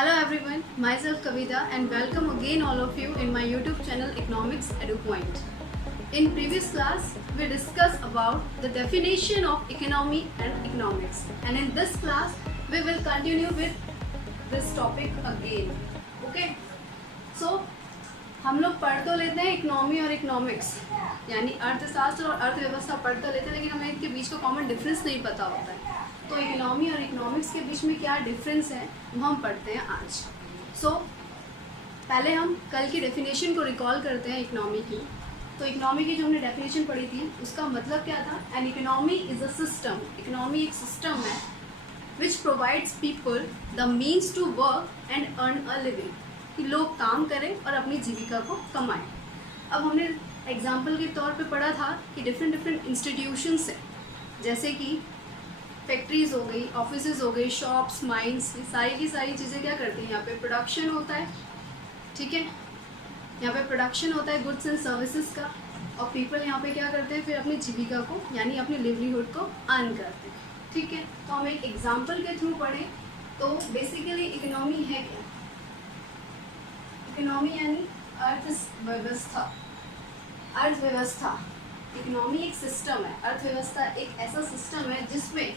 Hello everyone, myself Kavita and welcome again all of you in my YouTube channel Economics EduPoint. In previous class, we discussed about the definition of economy and economics, and in this class, we will continue with this topic again. Okay? So, हम लोग पढ़ तो लेते हैं economy और economics, यानी अर्थशास्त्र और अर्थव्यवस्था पढ़ तो लेते हैं, लेकिन हमें इनके बीच का कॉमन डिफरेंस नहीं पता होता है. तो इकोनॉमी और इकोनॉमिक्स के बीच में क्या डिफरेंस है वो हम पढ़ते हैं आज. पहले हम कल की डेफिनेशन को रिकॉल करते हैं इकोनॉमी की. तो इकोनॉमी की जो हमने डेफिनेशन पढ़ी थी उसका मतलब क्या था? An economy is a system. Economy एक सिस्टम है which provides people the means to work and earn a living, कि लोग काम करें और अपनी जीविका को कमाएं. अब हमने एग्जाम्पल के तौर पे पढ़ा था कि डिफरेंट इंस्टीट्यूशंस हैं, जैसे कि फैक्ट्रीज़ हो गई, ऑफिसेज हो गई, शॉप्स, माइंस, सारी की सारी चीज़ें क्या करती हैं? यहाँ पे प्रोडक्शन होता है. ठीक है, यहाँ पे प्रोडक्शन होता है गुड्स एंड सर्विसेज का, और पीपल यहाँ पे क्या करते हैं? फिर अपनी जीविका को यानी अपनी लिवलीहुड को अर्न करते हैं. ठीक है, तो हम एक एग्जाम्पल के थ्रू पढ़ें तो बेसिकली इकोनॉमी है क्या? इकोनॉमी यानी अर्थव्यवस्था. अर्थव्यवस्था, इकोनॉमी एक सिस्टम है, अर्थव्यवस्था एक ऐसा सिस्टम है जिसमें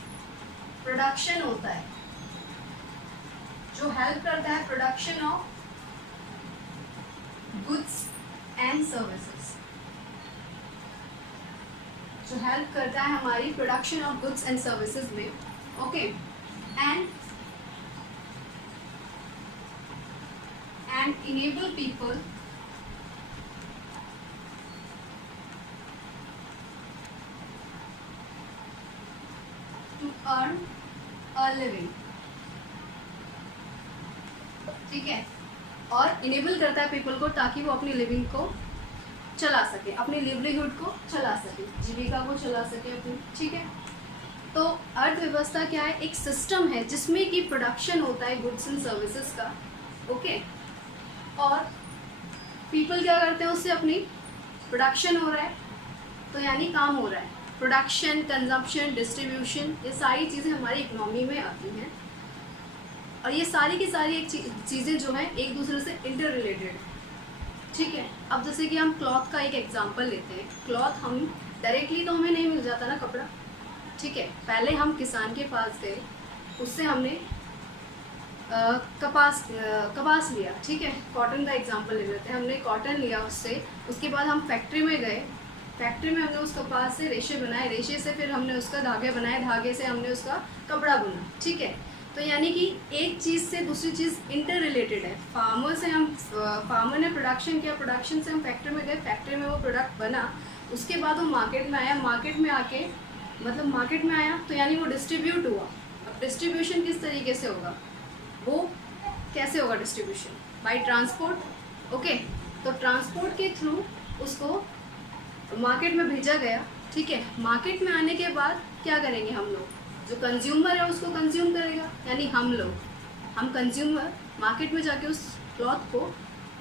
प्रोडक्शन होता है, जो हेल्प करता है production of goods and services, जो हेल्प करता है हमारी production of goods and services में. Okay, and enable people to earn a living. ठीक है, और इनेबल करता है पीपल को ताकि वो अपनी लिविंग को चला सके, अपनी लिवलीहुड को चला सके, जीविका को चला सके अपनी. ठीक है, तो अर्थव्यवस्था क्या है? एक सिस्टम है जिसमें कि प्रोडक्शन होता है गुड्स एंड सर्विसेज का. ओके, और पीपल क्या करते हैं? उससे अपनी प्रोडक्शन हो रहा है तो यानी काम हो रहा है. प्रोडक्शन, कंजम्पशन, डिस्ट्रीब्यूशन, ये सारी चीज़ें हमारी इकोनॉमी में आती हैं, और ये सारी की सारी एक चीज़ें जो हैं एक दूसरे से इंटर रिलेटेड. ठीक है, अब जैसे कि हम क्लॉथ का एक एग्जांपल लेते हैं. क्लॉथ हम डायरेक्टली तो हमें नहीं मिल जाता ना कपड़ा. ठीक है, पहले हम किसान के पास गए, उससे हमने कपास लिया. ठीक है, कॉटन का एग्जांपल ले लेते हैं. हमने कॉटन लिया उससे, उसके बाद हम फैक्ट्री में गए, फैक्ट्री में हमने उस कपास से रेशे बनाए, रेशे से फिर हमने उसका धागे बनाए, धागे से हमने उसका कपड़ा बुना. ठीक है, तो यानी कि एक चीज़ से दूसरी चीज़ इंटर रिलेटेड है. फार्मर ने प्रोडक्शन किया, प्रोडक्शन से हम फैक्ट्री में गए, फैक्ट्री में वो प्रोडक्ट बना, उसके बाद वो मार्केट में आया, मार्केट में आके मार्केट में आया तो यानी वो डिस्ट्रीब्यूट हुआ. अब डिस्ट्रीब्यूशन किस तरीके से होगा? वो कैसे होगा डिस्ट्रीब्यूशन? By transport. ओके, तो ट्रांसपोर्ट के थ्रू उसको मार्केट में भेजा गया. ठीक है, मार्केट में आने के बाद क्या करेंगे हम लोग? जो कंज्यूमर है उसको कंज्यूम करेगा, यानी हम कंज्यूमर मार्केट में जाके उस क्लॉथ को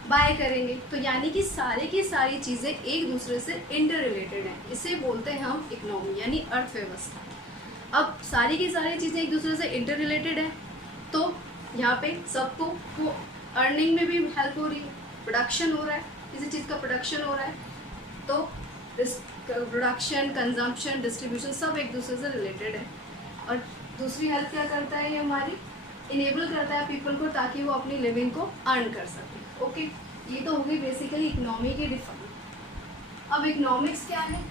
बाय करेंगे. तो यानी कि सारी की सारी चीज़ें एक दूसरे से इंटर रिलेटेड हैं. इसे बोलते हैं हम इकोनॉमी यानी अर्थव्यवस्था. अब सारी की सारी चीज़ें एक दूसरे से इंटर रिलेटेड है तो यहाँ पे सबको को अर्निंग में भी हेल्प हो रही है. प्रोडक्शन हो रहा है, किसी चीज़ का प्रोडक्शन हो रहा है, तो प्रोडक्शन, कंजम्पशन, डिस्ट्रीब्यूशन सब एक दूसरे से रिलेटेड है. और दूसरी हेल्प क्या करता है? ये हमारी इनेबल करता है पीपल को ताकि वो अपनी लिविंग को अर्न कर सके. ओके, ये तो हो गई बेसिकली इकोनॉमी की डिफाइन. अब इकोनॉमिक्स क्या है?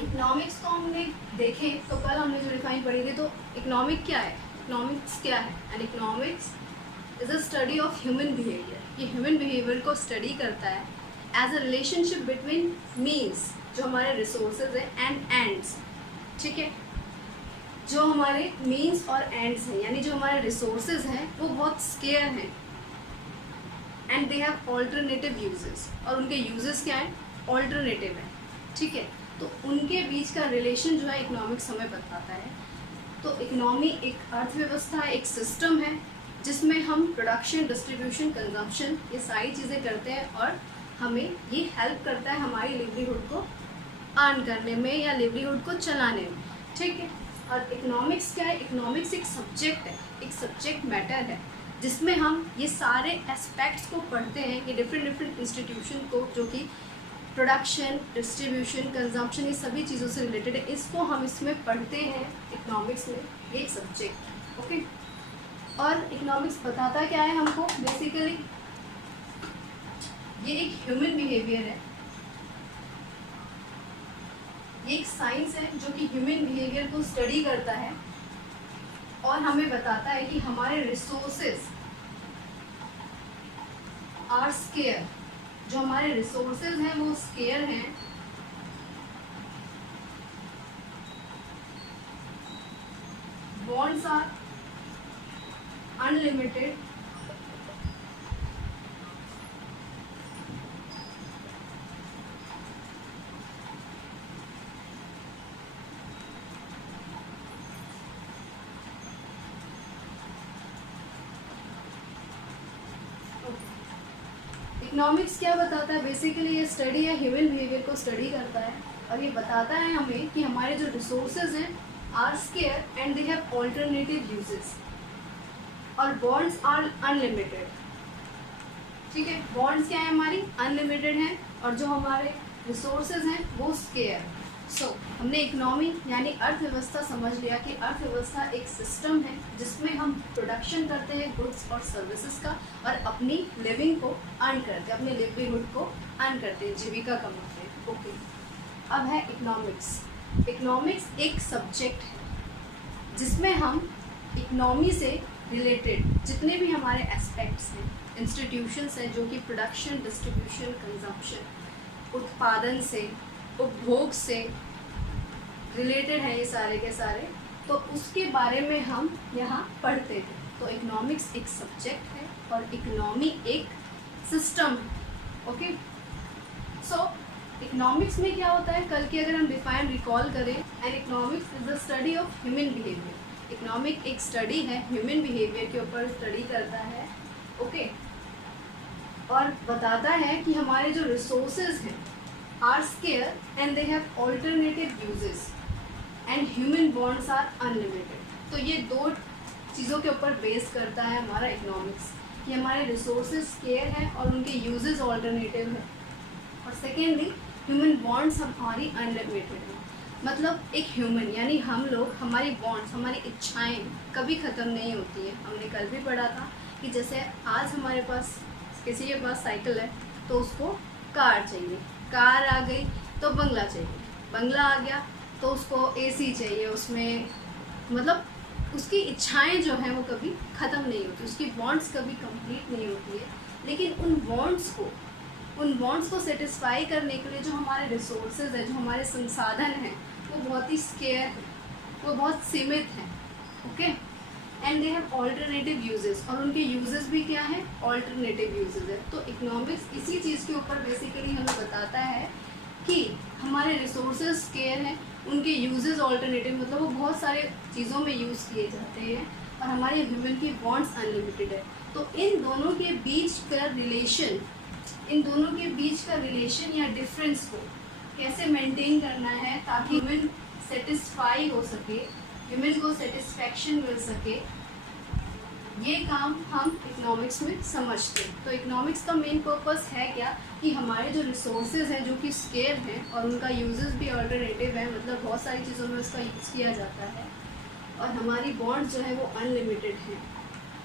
इकोनॉमिक्स को हमने देखे तो कल हमने जो डिफाइन पढ़ी थी, तो इकोनॉमिक क्या है? इकोनॉमिक्स क्या है? And economics is a study of human behaviour. ये ह्यूमन बिहेवियर को स्टडी करता है as a relationship between means, जो हमारे रिसोर्सेज हैं, एंड एंड्स. ठीक है, जो हमारे मीन्स और एंड्स हैं, यानी जो हमारे रिसोर्सेज हैं वो बहुत स्केयर हैं, and they have alternative uses, और उनके यूजेस क्या हैं? ऑल्टरनेटिव है. ठीक है, तो उनके बीच का रिलेशन जो है इकोनॉमिक्स हमें बताता है. तो इकोनॉमी एक अर्थव्यवस्था, एक सिस्टम है जिसमें हम प्रोडक्शन, डिस्ट्रीब्यूशन, कंजम्पशन ये सारी चीज़ें करते हैं, और हमें ये हेल्प करता है हमारी लिवलीहुड को अर्न करने में या लिवलीहुड को चलाने में. ठीक है, और इकोनॉमिक्स क्या है? इकोनॉमिक्स एक सब्जेक्ट है, एक सब्जेक्ट मैटर है जिसमें हम ये सारे एस्पेक्ट्स को पढ़ते हैं, ये डिफरेंट इंस्टीट्यूशन को, जो कि प्रोडक्शन, डिस्ट्रीब्यूशन, कंजम्पशन, ये सभी चीज़ों से रिलेटेड है, इसको हम इसमें पढ़ते हैं इकोनॉमिक्स में। ये एक सब्जेक्ट है, ओके। और इकोनॉमिक्स बताता क्या है हमको? बेसिकली ये एक ह्यूमन बिहेवियर है, ये एक साइंस है जो कि ह्यूमन बिहेवियर को स्टडी करता है और हमें बताता है कि हमारे रिसोर्सेज आर स्केयर, जो हमारे रिसोर्सेज हैं वो स्केयर हैं, बॉन्ड्स आर अनलिमिटेड, इकोनॉमिक्स क्या बताता है? बेसिकली ये स्टडी है, ह्यूमन बिहेवियर को स्टडी करता है और ये बताता है हमें कि हमारे जो रिसोर्सेज हैं are scarce and they have alternative uses, और बॉन्ड्स आर अनलिमिटेड। ठीक है, बॉन्ड्स क्या है? हमारी अनलिमिटेड हैं और जो हमारे रिसोर्सेज हैं वो स्केयर। सो हमने इकोनॉमी यानी अर्थव्यवस्था समझ लिया कि अर्थव्यवस्था एक सिस्टम है जिसमें हम प्रोडक्शन करते हैं गुड्स और सर्विसेज का और अपनी लिविंग को अर्न करते हैं, अपने लिवलीहुड को अर्न करते हैं, जीविका कमाते हैं, ओके। अब है इकोनॉमिक्स। इकोनॉमिक्स एक सब्जेक्ट है जिसमें हम इकोनॉमी से रिलेटेड जितने भी हमारे एस्पेक्ट्स हैं, इंस्टीट्यूशंस हैं जो कि प्रोडक्शन, डिस्ट्रीब्यूशन, कंजम्पशन, उत्पादन से, उपभोग से रिलेटेड है, ये सारे के सारे, तो उसके बारे में हम यहाँ पढ़ते थे। तो इकोनॉमिक्स एक सब्जेक्ट है और इकोनॉमी एक सिस्टम है, ओके। सो इकोनॉमिक्स में क्या होता है? कल की अगर हम डिफाइन रिकॉल करें, and economics is the study of human behaviour. Economic एक स्टडी है, ह्यूमन बिहेवियर के ऊपर स्टडी करता है, ओके। और बताता है कि हमारे जो रिसोर्सेज हैं are scarce and they have alternative uses and human bonds are unlimited। तो ये दो चीज़ों के ऊपर बेस करता है हमारा इकोनॉमिक्स कि हमारे रिसोर्सेज स्केयर हैं और उनके यूजेस ऑल्टरनेटिव है, और सेकेंडली ह्यूमन बॉन्ड्स हमारी अनलिमिटेड है। मतलब एक ह्यूमन यानी हम लोग, हमारी बॉन्ड्स, हमारी इच्छाएं कभी ख़त्म नहीं होती हैं। हमने कल भी पढ़ा था कि जैसे आज हमारे पास किसी के पास साइकिल है तो उसको कार चाहिए, कार आ गई तो बंगला चाहिए, बंगला आ गया तो उसको एसी चाहिए, उसमें मतलब उसकी इच्छाएं जो हैं वो कभी ख़त्म नहीं होती, उसकी बॉन्ड्स कभी कंप्लीट नहीं होती है। लेकिन उन बॉन्ड्स को सेटिस्फाई करने के लिए जो हमारे रिसोर्सेज हैं, जो हमारे संसाधन हैं, वो बहुत ही स्केयर हैं, वो बहुत सीमित हैं, okay. And they have alternative uses, और उनके यूजेस भी क्या हैं? ऑल्टरनेटिव यूजेस है। तो इकोनॉमिक्स इसी चीज़ के ऊपर बेसिकली हमें बताता है कि हमारे रिसोर्सेज स्केयर हैं, उनके यूजेस ऑल्टरनेटिव, मतलब वो बहुत सारे चीज़ों में यूज़ किए जाते हैं, और हमारे ह्यूमन की बॉन्ड्स अनलिमिटेड है। तो इन दोनों के बीच का रिलेशन या डिफरेंस को कैसे मेंटेन करना है ताकि ह्यूमन सेटिस्फाई हो सके, ह्यूमन को सेटिस्फैक्शन मिल सके, ये काम हम इकोनॉमिक्स में समझते हैं। तो इकोनॉमिक्स का मेन पर्पस है क्या? कि हमारे जो रिसोर्सेज हैं जो कि स्केयर हैं और उनका यूजेस भी अल्टरनेटिव है, मतलब बहुत सारी चीज़ों में उसका यूज़ किया जाता है, और हमारी बॉन्ड्स जो है वो अनलिमिटेड हैं।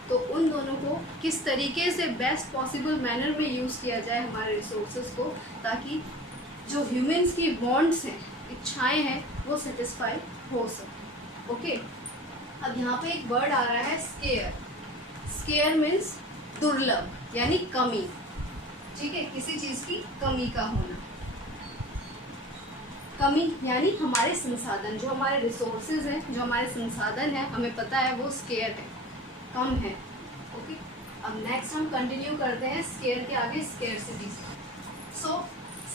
तो उन दोनों को किस तरीके से बेस्ट पॉसिबल मैनर में यूज़ किया जाए हमारे रिसोर्सेज को, ताकि जो ह्यूमन्स की बॉन्ड्स हैं, इच्छाएँ हैं, वो सेटिस्फाई हो सके, ओके। अब यहाँ पे एक वर्ड आ रहा है स्केयर। स्केयर मीन्स दुर्लभ यानी कमी, ठीक है, किसी चीज़ की कमी का होना। कमी यानी हमारे संसाधन, जो हमारे रिसोर्सेज हैं, जो हमारे संसाधन हैं, हमें पता है वो स्केयर है, कम है, ओके। अब नेक्स्ट हम कंटिन्यू करते हैं स्केयर के आगे स्केयरसिटी। सो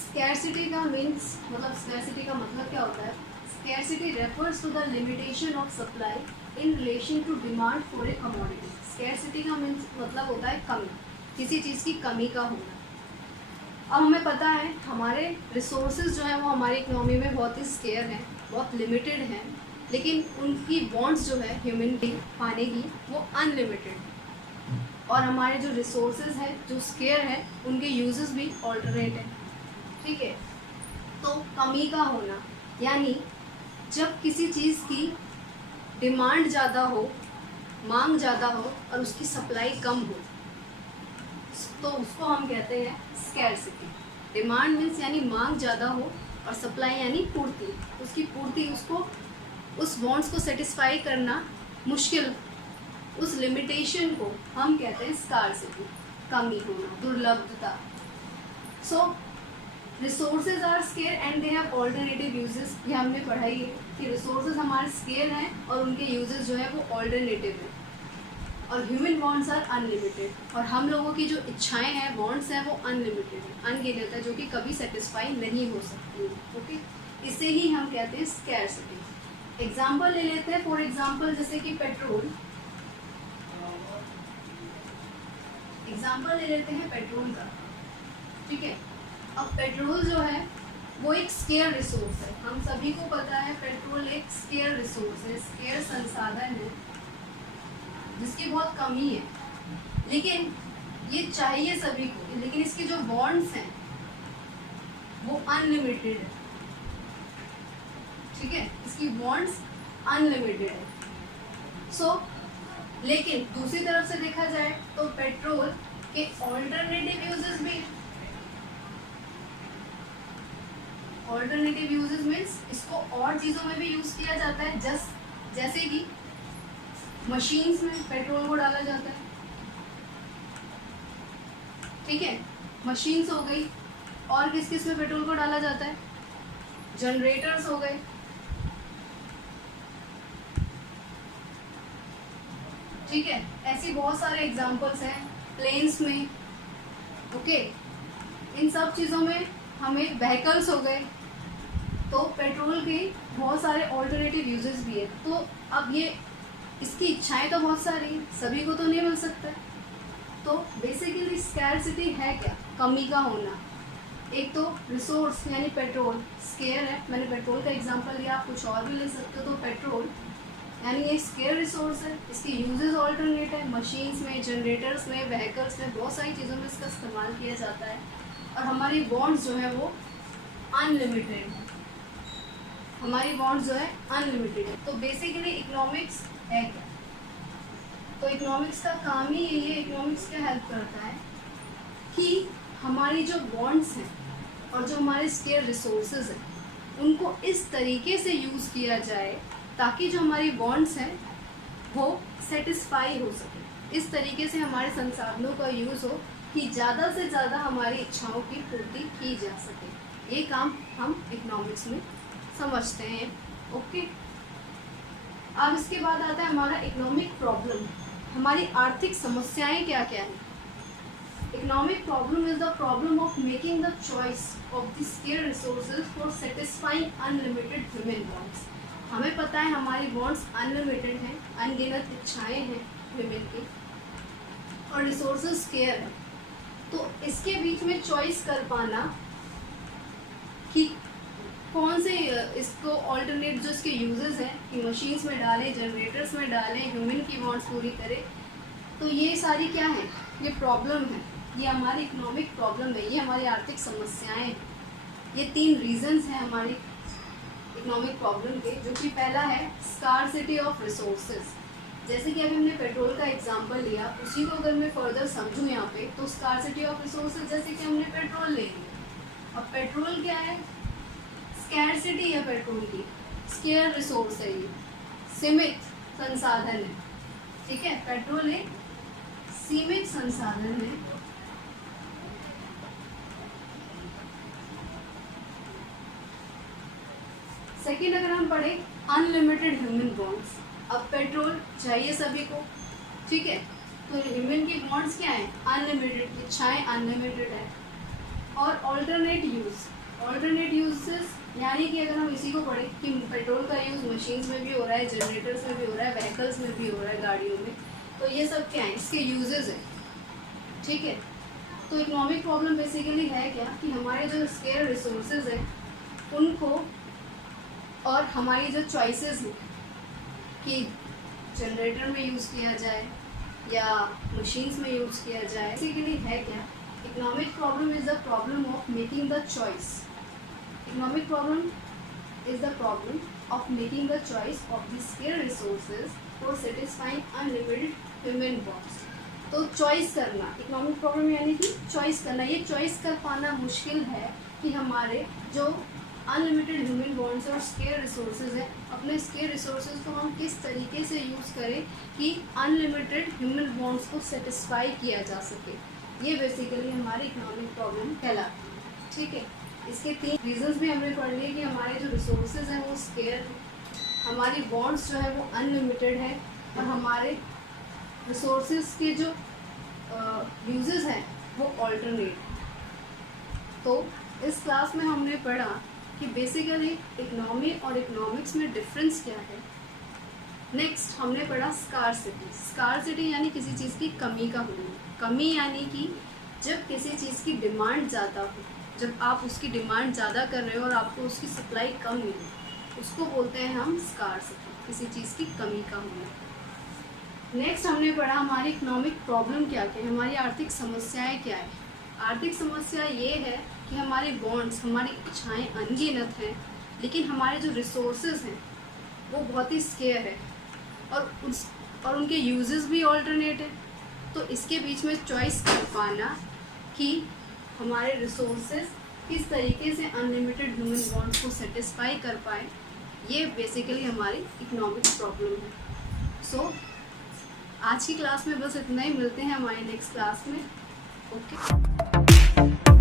स्केयरसिटी का मीन्स, मतलब स्केयरसिटी का मतलब क्या होता है? Scarcity refers to the limitation of supply in relation to demand for a commodity। Scarcity का मतलब होता है कमी, किसी चीज़ की कमी का होना। अब हमें पता है हमारे रिसोर्सेज जो हैं वो हमारी इकोनॉमी में बहुत ही स्केयर हैं, बहुत लिमिटेड हैं, लेकिन उनकी वांट्स जो है ह्यूमन की पाने की वो अनलिमिटेड है। और हमारे जो रिसोर्सेज है, जो स्केयर है, उनके यूजेस भी ऑल्टरनेट है। ठीक है, तो कमी का होना यानी जब किसी चीज़ की डिमांड ज़्यादा हो, मांग ज़्यादा हो और उसकी सप्लाई कम हो, तो उसको हम कहते हैं स्कैरसिटी। डिमांड मीन्स यानी मांग ज़्यादा हो और सप्लाई यानी पूर्ति, उसकी पूर्ति, उसको उस वांट्स को सेटिस्फाई करना मुश्किल, उस लिमिटेशन को हम कहते हैं स्कार्सिटी, कमी होना, दुर्लभता। So resources are scarce and they have alternative uses. ये हमने पढ़ाई है कि रिसोर्सेज हमारे स्केयर हैं और उनके यूजेस जो है वो ऑल्टरनेटिव है। और ह्यूमन वांट्स आर अनलिमिटेड, और हम लोगों की जो इच्छाएं हैं, वांट्स हैं, वो अनलिमिटेड है, अनगिनत है, जो कि कभी सेटिस्फाई नहीं हो सकती है। ओके, इसे ही हम कहते हैं स्कैरसिटी। एग्जाम्पल ले लेते हैं। फॉर एग्जाम्पल जैसे कि पेट्रोल, एग्जाम्पल ले लेते हैं पेट्रोल का। ठीक है, अब पेट्रोल जो है वो एक स्केयर रिसोर्स है, हम सभी को पता है पेट्रोल एक स्केयर रिसोर्स है, स्केयर संसाधन है जिसकी बहुत कमी है, लेकिन ये चाहिए सभी को, लेकिन इसके जो वांट्स हैं वो अनलिमिटेड है। ठीक है, इसकी वांट्स अनलिमिटेड है। सो लेकिन दूसरी तरफ से देखा जाए तो पेट्रोल के ऑल्टरनेटिव यूजेस भी, ऑल्टरनेटिव यूजेस मीन्स इसको और चीज़ों में भी यूज़ किया जाता है, जैसे कि मशीन्स में पेट्रोल को डाला जाता है। ठीक है, मशीन्स हो गई, और किस किस में पेट्रोल को डाला जाता है, जनरेटर्स हो गए। ठीक है, ऐसी बहुत सारे एग्जांपल्स हैं, प्लेन्स में। ओके, इन सब चीज़ों में हमें व्हीकल्स हो गए, तो पेट्रोल के बहुत सारे ऑल्टरनेटिव यूजेस भी है। तो अब ये इसकी इच्छाएं तो बहुत सारी, सभी को तो नहीं मिल सकता। तो बेसिकली स्कैरसिटी है क्या? कमी का होना। एक तो रिसोर्स यानी पेट्रोल स्केयर है, मैंने पेट्रोल का एग्जांपल लिया, आप कुछ और भी ले सकते हो। तो पेट्रोल यानी ये स्केयर रिसोर्स है, इसके यूजेस ऑल्टरनेट है, मशीन्स में, जनरेटर्स में, व्हीकल्स में, बहुत सारी चीज़ों में इसका इस्तेमाल किया जाता है। और हमारी बॉन्ड्स जो है वो अनलिमिटेड है, हमारी बॉन्ड्स जो है अनलिमिटेड है। तो बेसिकली इकोनॉमिक्स है क्या? तो इकोनॉमिक्स का काम ही यही है, इकोनॉमिक्स क्या हेल्प करता है कि हमारी जो बॉन्ड्स हैं और जो हमारे स्केयर रिसोर्सेज हैं उनको इस तरीके से यूज़ किया जाए ताकि जो हमारी बॉन्ड्स हैं वो सेटिस्फाई हो सके। इस तरीके से हमारे संसाधनों का यूज़ हो कि ज़्यादा से ज़्यादा हमारी इच्छाओं की पूर्ति की जा सके। ये काम हम इकोनॉमिक्स में समझते हैं। ओके, अब इसके बाद आता है हमारा इकोनॉमिक प्रॉब्लम। हमारी आर्थिक समस्याएं क्या क्या हैं? Economic problem is the problem of making the choice of the square resources for satisfying unlimited human wants. हमें पता है हमारी वांट्स अनलिमिटेड हैं, अनगिनत इच्छाएं हैं ह्यूमन की, और रिसोर्सेज स्केयर है। तो इसके बीच में चॉइस कर पाना कि कौन से इसको ऑल्टरनेट जो इसके यूजेस हैं कि मशीन्स में डालें, जनरेटर्स में डालें, ह्यूमन की वांट्स पूरी करें, तो ये सारी क्या है? ये प्रॉब्लम है, ये हमारी इकोनॉमिक प्रॉब्लम है, ये हमारी आर्थिक समस्याएं हैं। ये 3 रीजंस हैं हमारी इकोनॉमिक प्रॉब्लम के, जो कि पहला है स्कार्सिटी ऑफ रिसोर्सेज। जैसे कि अभी हमने पेट्रोल का एग्जांपल लिया, उसी को अगर मैं फर्दर समझूं यहाँ पे, तो स्कार्सिटी ऑफ रिसोर्सेज जैसे कि हमने पेट्रोल ले लिया। अब पेट्रोल क्या है? स्कैरसिटी है पेट्रोल की, स्केयर रिसोर्स है, ये सीमित संसाधन है। ठीक है, पेट्रोल एक सीमित संसाधन है। सेकेंड अगर हम पढ़े अनलिमिटेड ह्यूमन बॉन्ड्स। अब पेट्रोल चाहिए सभी को, ठीक है, तो ह्यूमन की बॉन्ड्स क्या है? अनलिमिटेड, इच्छाएं अनलिमिटेड है। और ऑल्टरनेट यूज, ऑल्टरनेट यूजेस यानी कि अगर हम इसी को पढ़े कि पेट्रोल का यूज़ मशीन्स में भी हो रहा है, जनरेटर्स में भी हो रहा है, व्हीकल्स में भी हो रहा है, गाड़ियों में, तो ये सब क्या है? इसके यूजेस हैं। ठीक है, तो इकोनॉमिक प्रॉब्लम बेसिकली है क्या कि हमारे जो स्केयर रिसोर्सेज हैं उनको और हमारी जो चॉइसेस हैं कि जनरेटर में यूज़ किया जाए या मशीन्स में यूज़ किया जाए। बेसिकली है क्या, economic problem is the problem of making the choice. Economic problem is the problem of making the choice of the square resources for satisfying unlimited human wants. तो choice करना, economic problem यानी कि choice करना। ये choice कर पाना मुश्किल है कि हमारे जो अनलिमिटेड ह्यूमन वॉन्ट्स और स्केयर रिसोर्सेज है, अपने स्केयर रिसोर्सेज को हम किस तरीके से यूज़ करें कि अनलिमिटेड ह्यूमन वॉन्ट्स को सेटिस्फाई किया जा सके। ये बेसिकली हमारी इकोनॉमिक प्रॉब्लम कहलाती है। ठीक है, इसके 3 रीजंस भी हमने पढ़ लिए कि हमारे जो रिसोर्सेज हैं वो स्केयर है, हमारी वॉन्ट्स जो है वो अनलिमिटेड है, और हमारे रिसोर्सेज के जो यूजेस हैं वो ऑल्टरनेट। तो इस क्लास में हमने पढ़ा कि बेसिकली इकोनॉमी और इकोनॉमिक्स में डिफरेंस क्या है। नेक्स्ट हमने पढ़ा स्कार्सिटी। स्कार्सिटी यानी किसी चीज़ की कमी का होना। कमी यानी कि जब किसी चीज़ की डिमांड ज़्यादा हो, जब आप उसकी डिमांड ज़्यादा कर रहे हो और आपको उसकी सप्लाई कम मिले, उसको बोलते हैं हम स्कार्सिटी, किसी चीज़ की कमी का होना। नेक्स्ट हमने पढ़ा हमारी इकोनॉमिक प्रॉब्लम क्या क्या है, हमारी आर्थिक समस्याएं क्या है। आर्थिक समस्या ये है कि हमारे बॉन्ड्स, हमारी इच्छाएं अनगिनत हैं, लेकिन हमारे जो रिसोर्सेज हैं वो बहुत ही स्केयर है, और उनके यूजेस भी ऑल्टरनेट है। तो इसके बीच में चॉइस कर पाना कि हमारे रिसोर्सेज किस तरीके से अनलिमिटेड ह्यूमन बॉन्ड्स को सेटिस्फाई कर पाए, ये बेसिकली हमारी इकोनॉमिक प्रॉब्लम है। सो आज की क्लास में बस इतना ही, मिलते हैं हमारे नेक्स्ट क्लास में। ओके।